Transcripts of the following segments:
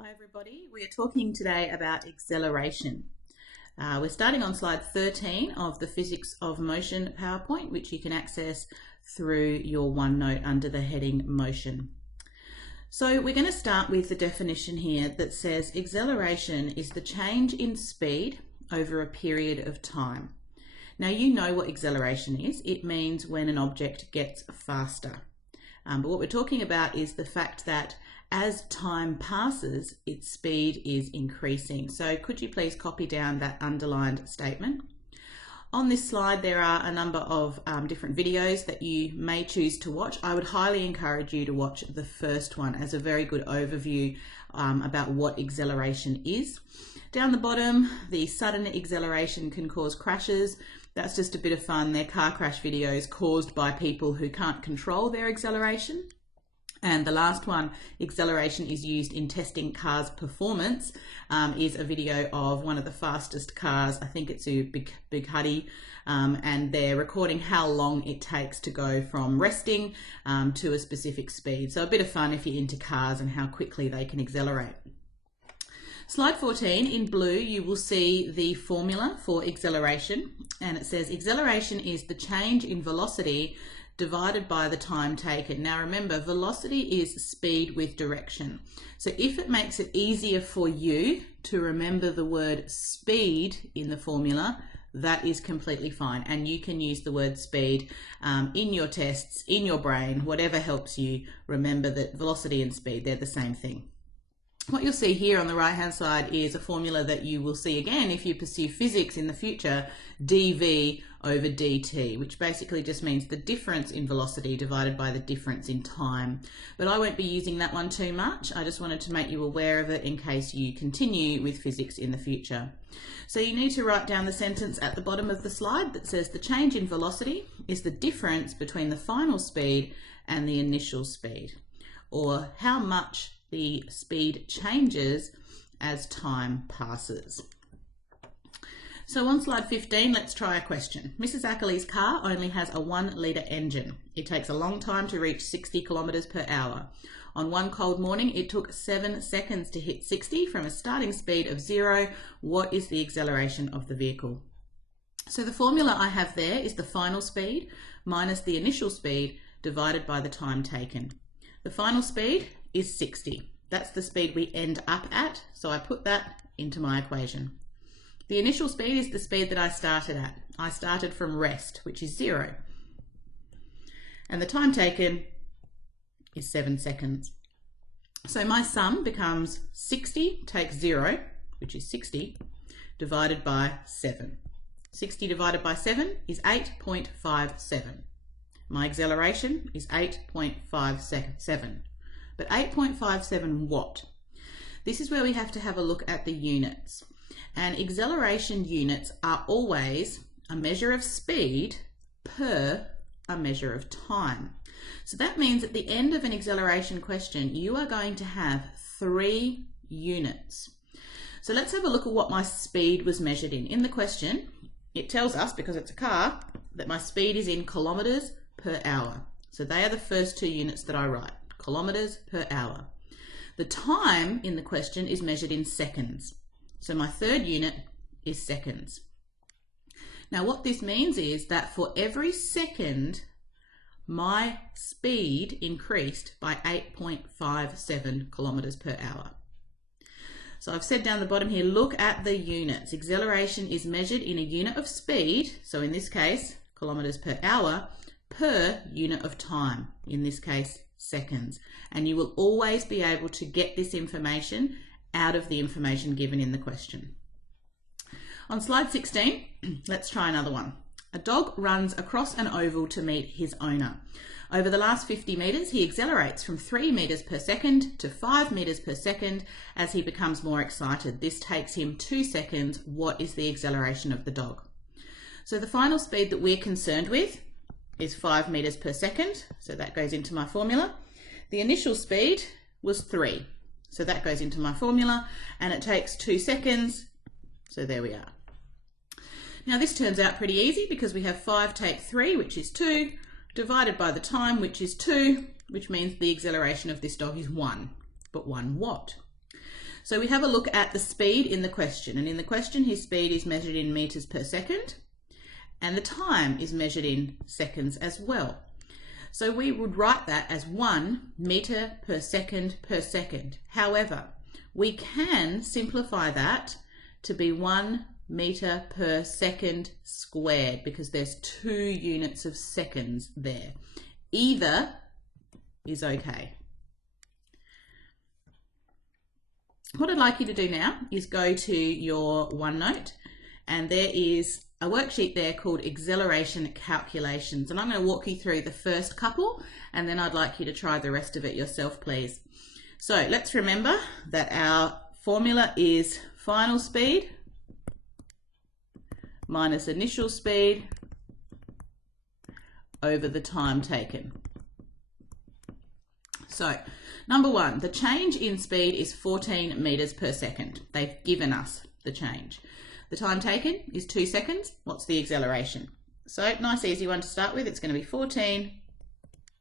Hi everybody, we are talking today about acceleration. We're starting on slide 13 of the Physics of Motion PowerPoint, which you can access through your OneNote under the heading Motion. So we're going to start with the definition here that says acceleration is the change in speed over a period of time. Now you know what acceleration is. It means when an object gets faster. But what we're talking about is the fact that as time passes, its speed is increasing. So could you please copy down that underlined statement? On this slide, there are a number of different videos that you may choose to watch. I would highly encourage you to watch the first one as a very good overview about what acceleration is. Down the bottom, the sudden acceleration can cause crashes. That's just a bit of fun. They're car crash videos caused by people who can't control their acceleration. And the last one, acceleration is used in testing cars' performance, is a video of one of the fastest cars. I think it's a Bugatti, and they're recording how long it takes to go from resting to a specific speed. So a bit of fun if you're into cars and how quickly they can accelerate. Slide 14, in blue, you will see the formula for acceleration, and it says acceleration is the change in velocity divided by the time taken. Now remember, velocity is speed with direction. So if it makes it easier for you to remember the word speed in the formula, that is completely fine. And you can use the word speed in your tests, in your brain, whatever helps you remember that velocity and speed, they're the same thing. What you'll see here on the right hand side is a formula that you will see again if you pursue physics in the future, dv over dt, which basically just means the difference in velocity divided by the difference in time. But I won't be using that one too much. I just wanted to make you aware of it in case you continue with physics in the future. So you need to write down the sentence at the bottom of the slide that says the change in velocity is the difference between the final speed and the initial speed, or how much the speed changes as time passes. So on slide 15, let's try a question. Mrs. Ackley's car only has a 1-litre engine. It takes a long time to reach 60 kilometres per hour. On one cold morning, it took 7 seconds to hit 60 from a starting speed of 0. What is the acceleration of the vehicle? So the formula I have there is the final speed minus the initial speed divided by the time taken. The final speed is 60. That's the speed we end up at, so I put that into my equation. The initial speed is the speed that I started at. I started from rest, which is 0. And the time taken is 7 seconds. So my sum becomes 60 takes 0, which is 60, divided by 7. 60 divided by 7 is 8.57. My acceleration is 8.57. But 8.57 what? This is where we have to have a look at the units. And acceleration units are always a measure of speed per a measure of time. So that means at the end of an acceleration question, you are going to have 3 units. So let's have a look at what my speed was measured in. In the question, it tells us, because it's a car, that my speed is in kilometres per hour. So they are the first 2 units that I write. Kilometres per hour. The time in the question is measured in seconds. So my third unit is seconds. Now what this means is that for every second, my speed increased by 8.57 kilometres per hour. So I've said down the bottom here, look at the units. Acceleration is measured in a unit of speed, so in this case, kilometres per hour, per unit of time, in this case, seconds. And you will always be able to get this information out of the information given in the question. On slide 16, let's try another one. A dog runs across an oval to meet his owner. Over the last 50 metres, he accelerates from 3 metres per second to 5 metres per second as he becomes more excited. This takes him 2 seconds. What is the acceleration of the dog? So the final speed that we're concerned with is 5 metres per second, so that goes into my formula. The initial speed was 3, so that goes into my formula, and it takes 2 seconds, so there we are. Now this turns out pretty easy because we have 5 take 3, which is 2, divided by the time, which is 2, which means the acceleration of this dog is 1. But 1 what? So we have a look at the speed in the question, and in the question his speed is measured in meters per second and the time is measured in seconds as well. So we would write that as 1 meter per second per second. However, we can simplify that to be 1 meter per second squared because there's 2 units of seconds there. Either is okay. What I'd like you to do now is go to your OneNote, and there is a worksheet there called Acceleration Calculations, and I'm going to walk you through the first couple and then I'd like you to try the rest of it yourself, please. So let's remember that our formula is final speed minus initial speed over the time taken. So number 1, the change in speed is 14 meters per second. They've given us the change. The time taken is 2 seconds. What's the acceleration? So nice easy one to start with. It's going to be 14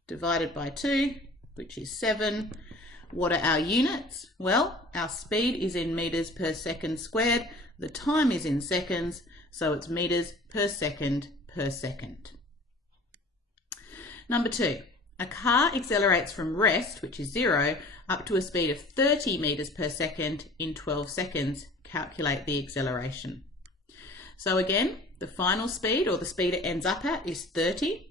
divided by 2, which is 7. What are our units? Well, our speed is in meters per second squared. The time is in seconds, so it's meters per second per second. Number 2, a car accelerates from rest, which is 0, up to a speed of 30 meters per second in 12 seconds. Calculate the acceleration. So again, the final speed, or the speed it ends up at, is 30.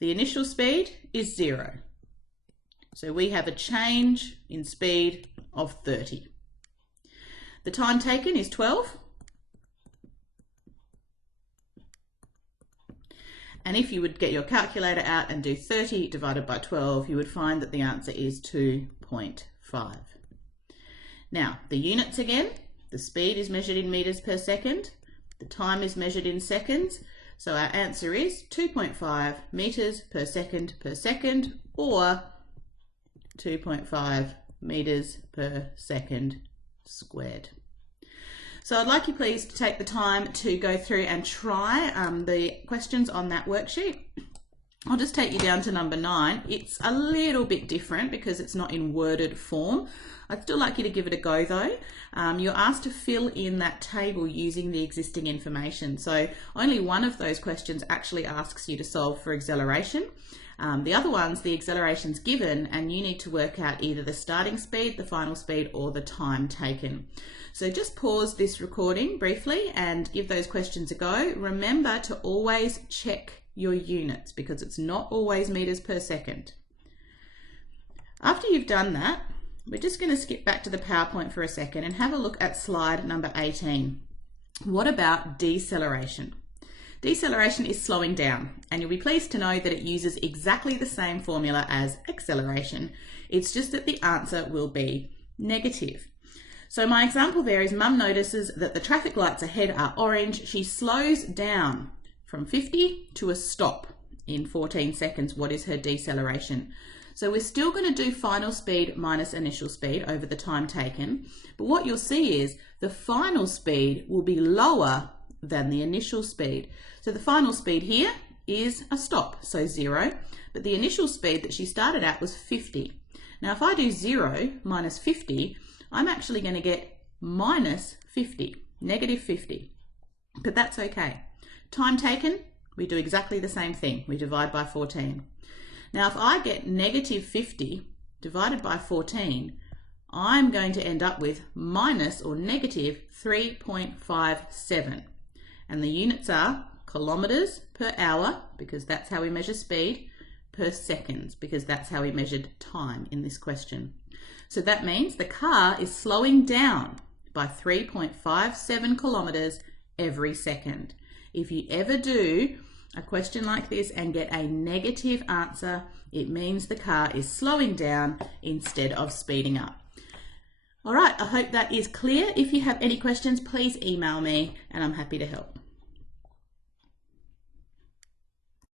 The initial speed is 0. So we have a change in speed of 30. The time taken is 12. And if you would get your calculator out and do 30 divided by 12, you would find that the answer is 2.5. Now, the units again, the speed is measured in meters per second, the time is measured in seconds, so our answer is 2.5 meters per second, or 2.5 meters per second squared. So I'd like you please to take the time to go through and try the questions on that worksheet. I'll just take you down to number 9. It's a little bit different because it's not in worded form. I'd still like you to give it a go though. You're asked to fill in that table using the existing information. So only one of those questions actually asks you to solve for acceleration. The other ones, the acceleration's given and you need to work out either the starting speed, the final speed, or the time taken. So just pause this recording briefly and give those questions a go. Remember to always check your units because it's not always meters per second. After you've done that, we're just going to skip back to the PowerPoint for a second and have a look at slide number 18. What about deceleration? Deceleration is slowing down, and you'll be pleased to know that it uses exactly the same formula as acceleration. It's just that the answer will be negative. So my example there is Mum notices that the traffic lights ahead are orange. She slows down from 50 to a stop in 14 seconds. What is her deceleration? So we're still going to do final speed minus initial speed over the time taken, but what you'll see is the final speed will be lower than the initial speed. So the final speed here is a stop, so 0, but the initial speed that she started at was 50. Now if I do 0 minus 50, I'm actually going to get minus 50, negative 50, but that's okay. Time taken, we do exactly the same thing. We divide by 14. Now, if I get negative 50 divided by 14, I'm going to end up with minus or negative 3.57. And the units are kilometers per hour, because that's how we measure speed, per seconds, because that's how we measured time in this question. So that means the car is slowing down by 3.57 kilometers every second. If you ever do a question like this and get a negative answer, it means the car is slowing down instead of speeding up. All right, I hope that is clear. If you have any questions, please email me and I'm happy to help.